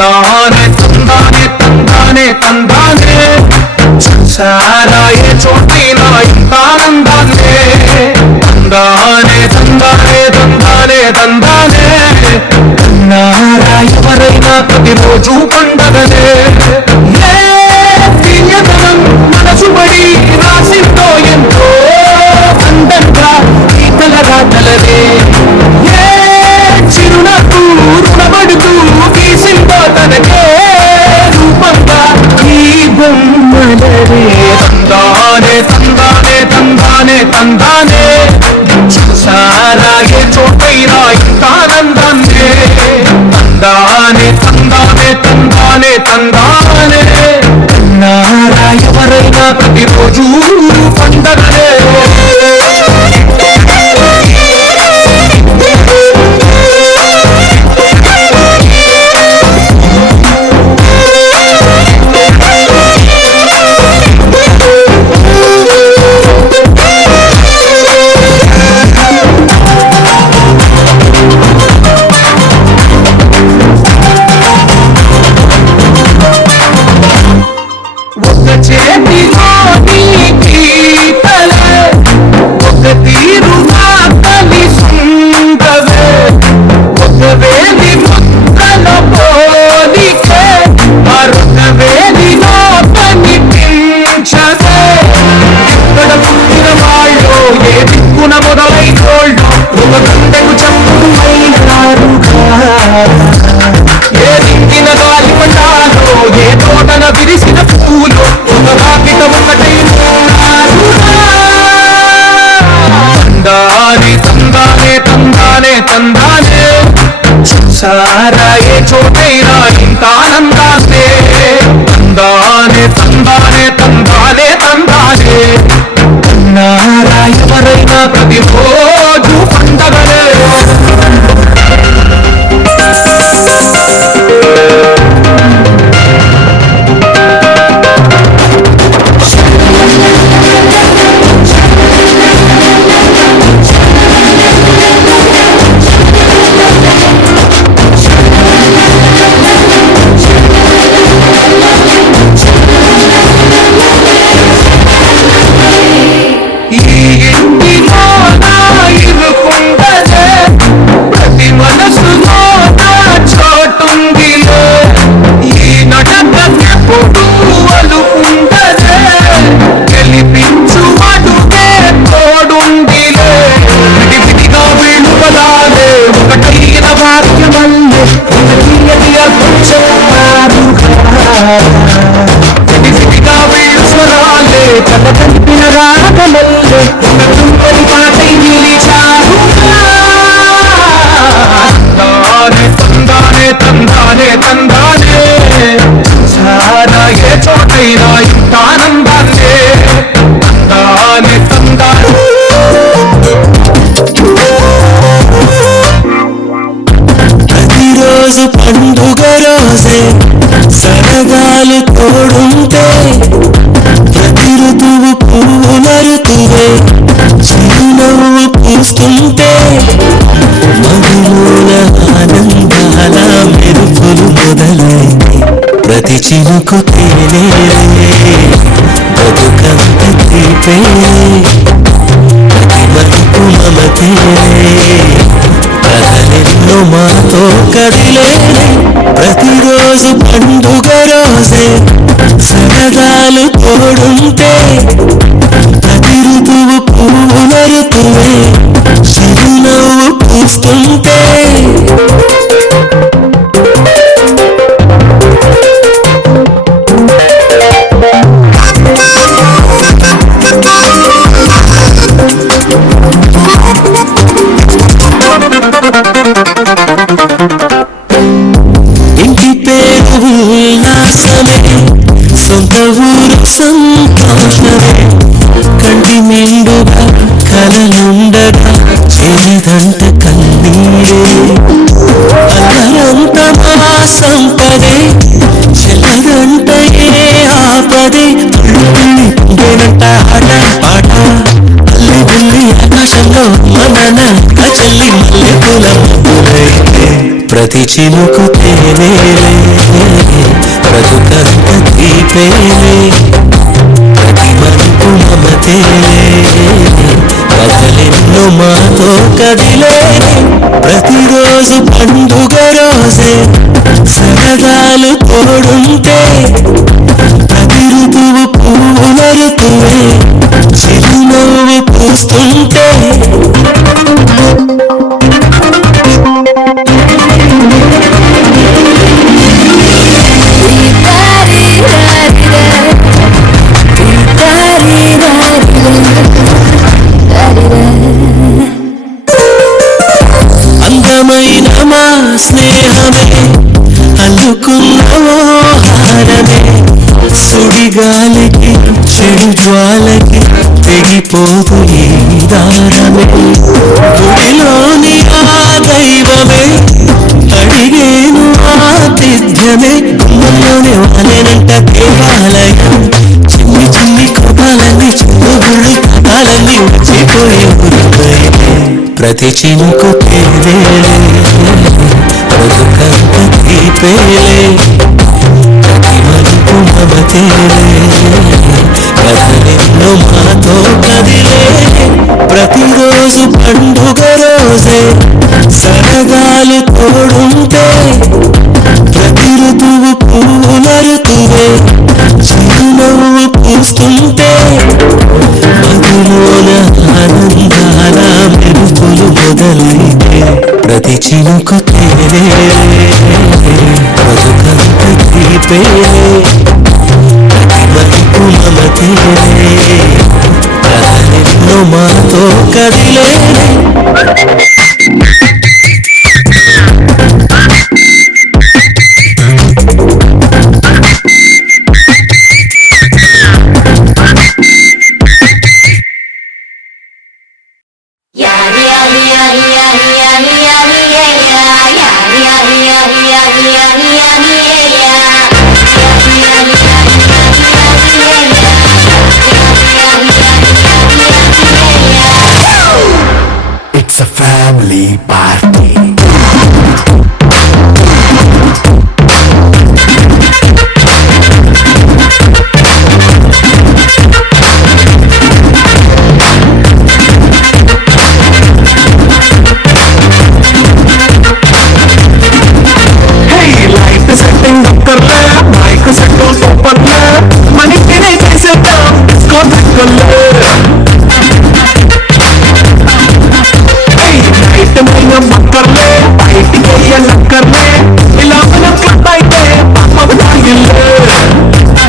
తందానే తందానే తందానే తందానే చూసారా ఏ చోటైనా ఇంత ఆనందాన్నే తందానే తందానే తందానే తందానే అన్నారా ఎవరైనా ప్రతిరోజు పండగనే మనసు పడి రాసిందో ఎంతో అందంగా ఈ తలరాతలనే ఏ చిరునవ్వు రుణపడుతూ తీసిందో తనకే రూపంగా ఈ బొమ్మలనే తందానే తందానే తందానే తందానే చూసారా ఏ చోటైనా ఇంత ఆనందాన్నే తందానే తందానే తందానే తందానే నారా ఎవరైనా ప్రతిరోజు పండగనే చూసారా ఏ చోటైనా ఇంత ఆనందాన్నే తందానే తందానే తందానే తందానే నారా ఎవరైనా ప్రతిరోజు పండగనే ప్రతిరోజు పండుగ రోజే సరదాలు తోడుంటే ప్రతి ఋతువు పూల ఋతువే చిరునవ్వు పూస్తుంటే మదిలోన ఆనందాల మెరుపులు మొదలైంది ప్రతి చినుకు తేనే బతుకంత తీపే ప్రతి మలుపు మమతే కథలెన్నో మాతో కదిలే ప్రతిరోజు పండుగ రోజే సరదాలు తోడుంటే ప్రతి ఋతువు పూల ఋతువే చిరునవ్వు పూస్తుంటే ఇంటి పేరు ఉల్లాసమే సొంత ఊరు సంతోషమే కంటి నిండుగా కలలుండగా చేదంత కన్నీరే ప్రతి చినుకు తేనేలే బ్రతుకంత తీపేలే ప్రతి మలుపు మమతేలే కథలెన్నో మాతో కదిలే ప్రతిరోజు పండుగ రోజే సరదాలు తోడుంటే ప్రతి ఋతువు పూల ఋతువే చిరునవ్వు పూస్తుంటే అందమైన మా స్నేహమే అల్లుకున్నవో హారమే సుడిగాలికి చెడు జ్వాలకి తెగిపోదు ఈ దారమే గుడిలోని ఆ దైవమే అడిగేను ఆతిథ్యమే గుమ్మల్లోనే వాలేనంట దేవాలయం చిన్ని చిన్ని కోపాలన్నీ చిన్నుగుళ్ళు కథాలన్నీ వచ్చిపోయే హృదయమే ప్రతి చినుకు తేవేలే బ్రతుకంత తీపేలే ప్రతి మలుపు మమతేలే కథలెన్నో మాతో కదిలే ప్రతిరోజు పండుగ రోజే సరదాలు తోడుంటే ప్రతి ఋతువు పూల ఋతువే చిరునవ్వు పూస్తుంటే మధులోన ఆనందాల మెరుపులు మొదలైతే ప్రతి చినుకు తేలే బ్రతుకంత తీపేలే ప్రతి మలుపు మమతేలే కథలెన్నో మాతో కదిలే It's a family party. Hey, life is setting up कर ले, mic set तो ऊपर ले, मनी के नहीं जैसे काम, इसको धक कर ले. कर ले पाइट के ये लग कर ले इलावन का पाइटे पापा बता ले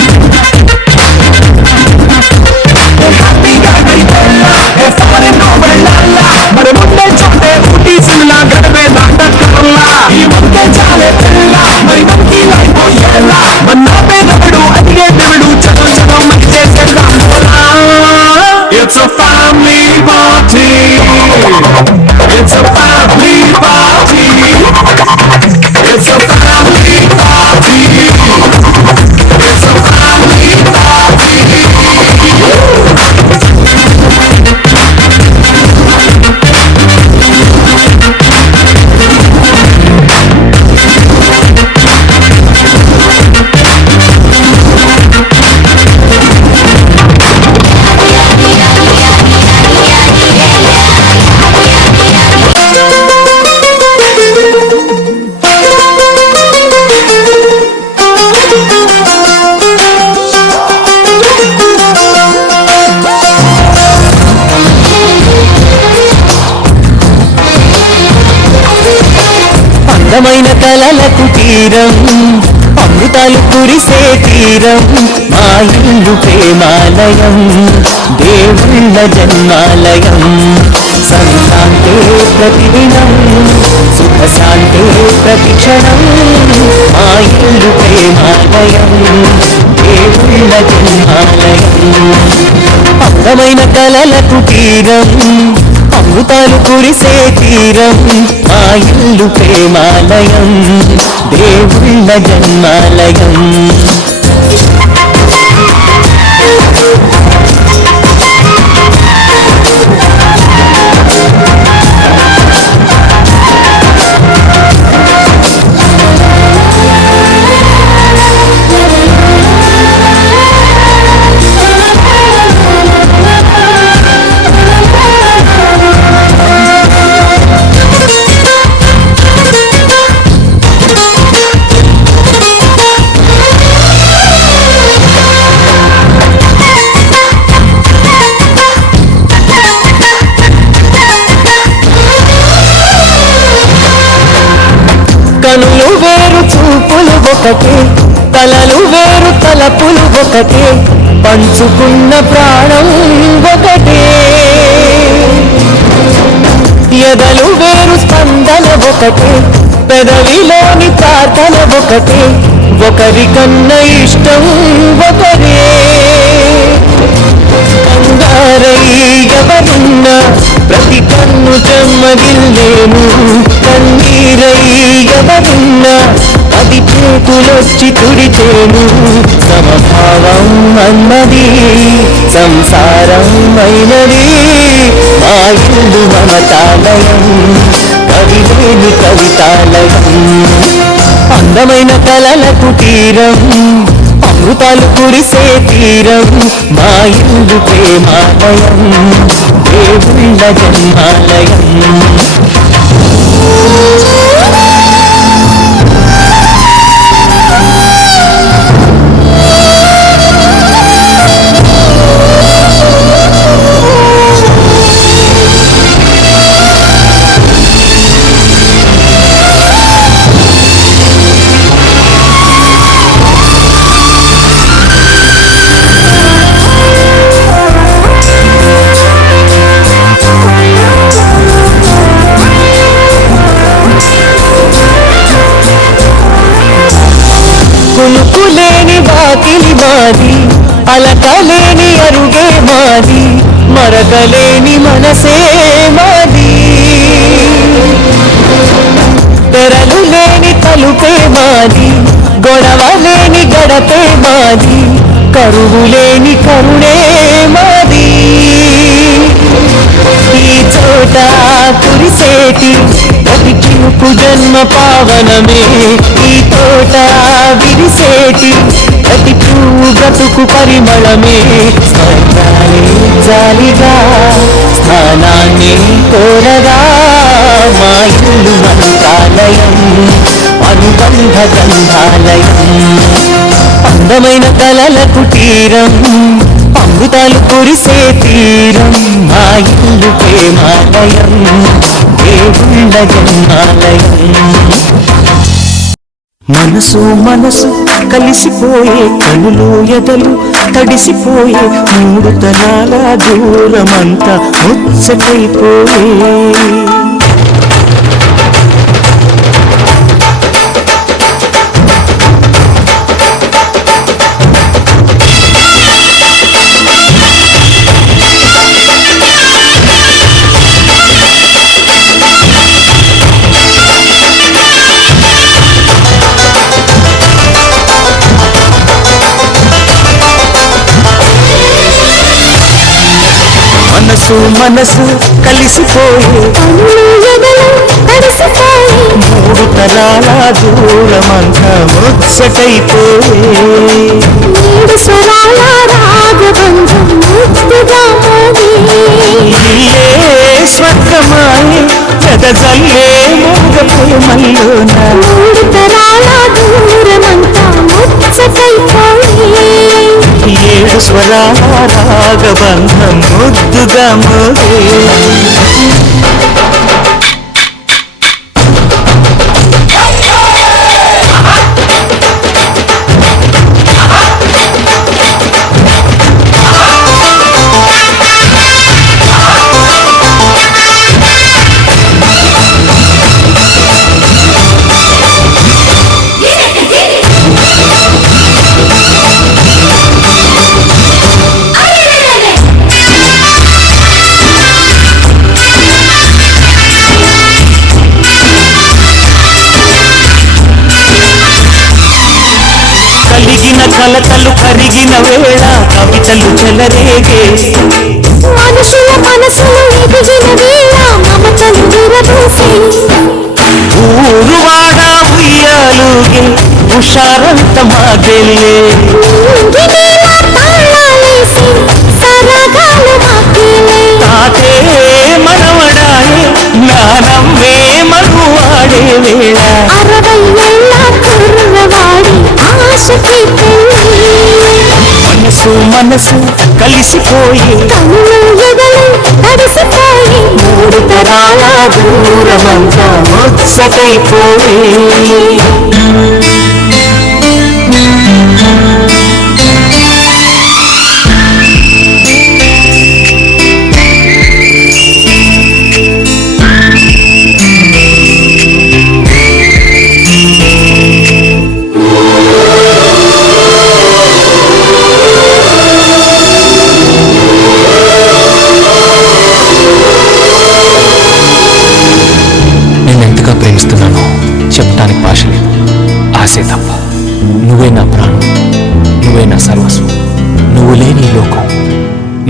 हैप्पी गाड़ी बेला है सारे नोबल लाला बड़े मुंडे छोटे ऊटी सिमला घर में नाटक करला ये मुंडे चाले चिल्ला मरी मन की लाइफ को येला मन्ना पे रबड़ू अतिगे दिवड़ू चलो चलो मजे से गाना It's a family party. It's a family party. It's a family party. It's a family party. అందమైన కలలకు తీరం అమృతాలు కురిసే తీరం మా ఇల్లు ప్రేమాలయం దేవుళ్ళ జన్మాలయం సంతాంతే ప్రతిదినం సుఖ శాంతే ప్రతిక్షణం మా ఇల్లు ప్రేమాలయం దేవుళ్ళ జన్మాలయం అందమైన కలలకు తీరం అమృతాలు కురిసే తీరం మా ఇల్లు ప్రేమాలయం దేవుళ్ళ జన్మాలయం ఒకటే తలలు వేరు తలపులు ఒకటే పంచుకున్న ప్రాణం ఒకటే ఎదలు వేరు స్పందన ఒకటే పెదవిలోని ప్రార్థన ఒకటే ఒకరికన్నా ఇష్టం ఒకరే కంగారై ఎవరున్నా ప్రతి కన్ను చెమ్మగిల్లేను కన్నీరై ఎవరున్నా అది చేతులొచ్చి తుడిచేను సమభావం అన్నది సంసారం అయినది మా ఇల్లు మమతాలయం కవిలేని కవితాలయం అందమైన కలల కుటీరం అమృతాలు కురిసే తీరం మా ఇల్లు ప్రేమాలయం దేవుళ్ళ జన్మాలయం కునుకులేని వాకిలి మాది అలకలేని అరుగే మాది మరకలేని మనసే మాది తెరలు లేని తలుపే మాది గొడవ లేని గడపే మాది కరువు లేని కరుణే మాది ఈ చోట కురిసేటి ప్రతి చినుకు జన్మ పావనమే ఈ తోట విరిసేటి ప్రతి పువ్వు బ్రతుకు పరిమళమే స్వర్గాలే జాలిగా స్థానాన్ని కోరగా మా ఇల్లు మంత్రాలయం అనుబంధ గంధాలయం అందమైన కలల కుటీరం అమృతాలు కురిసే తీరం మా ఇల్లు ప్రేమాలయం దేవుళ్ళ జన్మాలయం మనసు మనసు కలిసిపోయే కనులు ఎదలు తడిసిపోయే మూడు తరాల దూరమంతా ముచ్చటైపోయే మనసు మనసు కలిసిపోయే మూడు తరాల దూరమంతా ముచ్చటైపోయే మూడు స్వరాల రాగబంధం ముద్దుగా ఇల్లే స్వర్గమాయే జగజల్లే మూగ ప్రేమల్లోన మూడు తరాల దూరమంతా ముచ్చటైపోయి ఏడు స్వరాల రాగబంధం ముద్దుగా మోగే కలతలు కరిగిన వేళ కవితలు చెలరేగే మనుషుల మనసులు ఎదిగిన వేళ మమతలు విరబూసి ఊరువాడ ఉయ్యాలుగే హుషారంత మాదెల్లే తాళాలేసి సరగాలు మాకేలే తాతే మనవడాయే నానమ్మే మనువాడే వేళ 60 ఏళ్ళ కుర్రవాడి ఆశకి పెళ్ళి మనసు మనసు కలిసిపోయి కన్ను ఎదలు తడిసిపోయి మూడు తరాల దూరమంతా ముచ్చటైపోయి ఆశే తప్ప. నువ్వే నా ప్రాణం, నువ్వే నా సర్వస్వం. నువ్వు లేని ఈ లోకం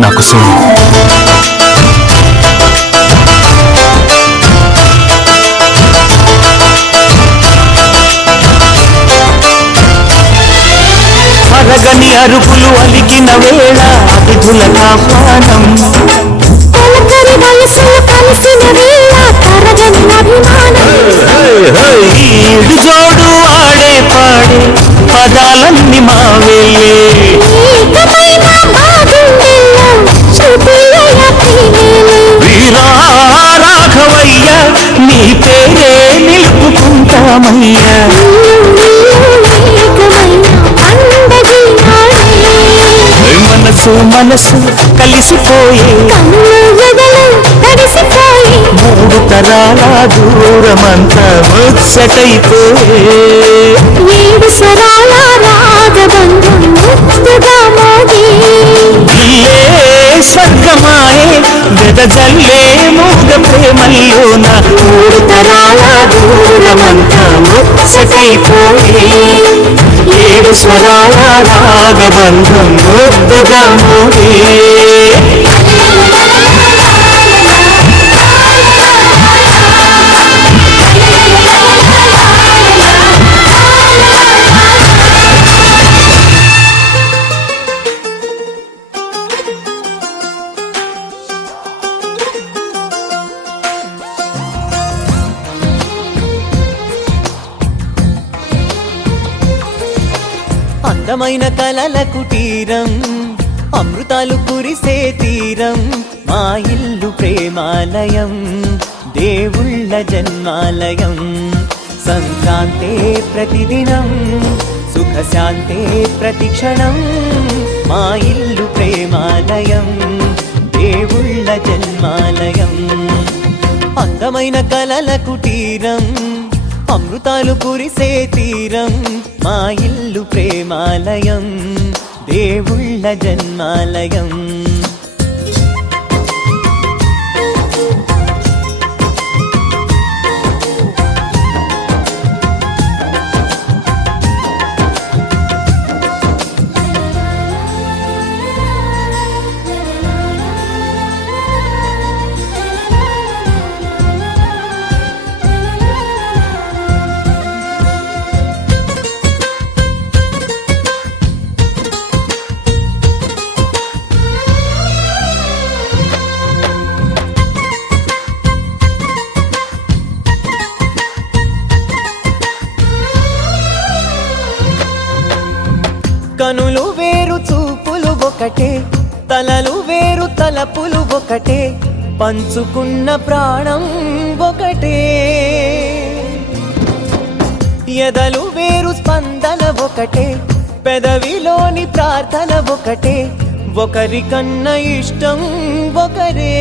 నాకు శూన్యం. అరగని అరుపులు అలిగిన వేళ అతిథుల ఆహ్వానం. తొలకరి వయసులు కలిసిన వేళ తరగని అభిమానం. ఈడు జోడు ఆడే పాడే పదాలన్నీ మావేలే. ఏకమైన మా గుండెల్లో శృతిలయ ప్రేమేలే. వీరా రాఘవయ్య నీ పేరే నిలుపుకుంటామయ్యా. మనసు మనసు కలిసిపోయే మూడు తరాల దూరమంతా ముచ్చటైపోయే. ఏడు స్వరాల రాగబంధం ముక్తుగా మోగే. ఇల్లే స్వర్గమాయే వెదజల్లే మూగ ప్రేమల్లోన మూడు తరాల దూరమంతా ముచ్చటైపోయే. ఏడు స్వరాల రాగబంధం ముద్దుగా మోగే. అందమైన కలల కుటీరం, అమృతాలు కురిసే తీరం, మా ఇల్లు ప్రేమాలయం, దేవుళ్ళ జన్మాలయం. సంక్రాంతే ప్రతిదినం, సుఖశాంతే ప్రతిక్షణం, మా ఇల్లు ప్రేమాలయం, దేవుళ్ళ జన్మాలయం. అందమైన కలల కుటీరం, అమృతాలు కురిసే తీరం, మా ఇల్లు ప్రేమాలయం, దేవుళ్ళ జన్మాలయం. కనులు వేరు చూపులు ఒకటే, తలలు వేరు తలపులు ఒకటే, పంచుకున్న ప్రాణం ఒకటే. ఎదలు వేరు స్పందన ఒకటే, పెదవిలోని ప్రార్థన ఒకటే, ఒకరికన్నా ఇష్టం ఒకరే.